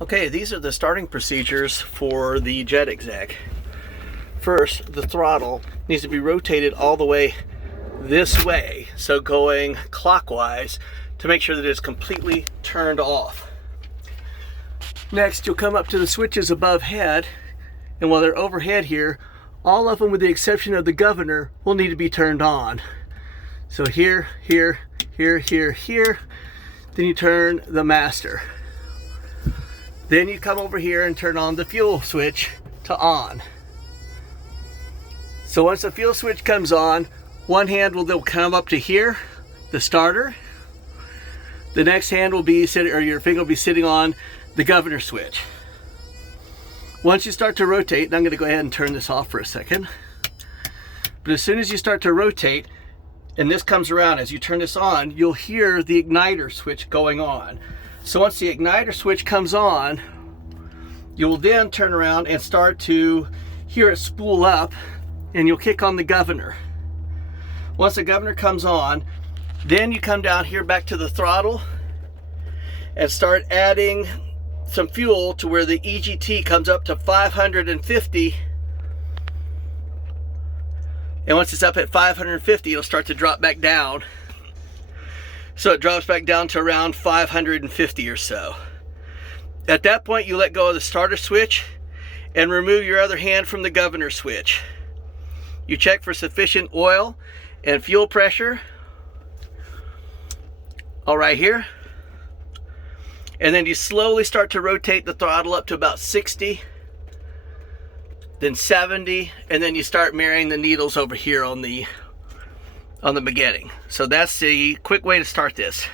Okay, these are the starting procedures for the jet exec. First, the throttle needs to be rotated all the way this way, so going clockwise to make sure that it's completely turned off. Next, you'll come up to the switches above head, and while they're overhead here, all of them with the exception of the governor will need to be turned on. So here, here, here, here, here, then you turn the master. Then you come over here and turn on the fuel switch to on. So once the fuel switch comes on, one hand will come up to here, the starter. The next hand will be sitting, or your finger will be sitting on the governor switch. Once you start to rotate, and I'm going to go ahead and turn this off for a second. But as soon as you start to rotate, and this comes around, as you turn this on, you'll hear the igniter switch going on. So once the igniter switch comes on, you will then turn around and start to hear it spool up, and you'll kick on the governor. Once the governor comes on, then you come down here back to the throttle and start adding some fuel to where the EGT comes up to 550. And once it's up at 550, it'll start to drop back down. So it drops back down to around 550 or so. At that point, you let go of the starter switch and remove your other hand from the governor switch. You check for sufficient oil and fuel pressure. All right here. And then you slowly start to rotate the throttle up to about 60, then 70, and then you start marrying the needles over here on the beginning. So that's the quick way to start this.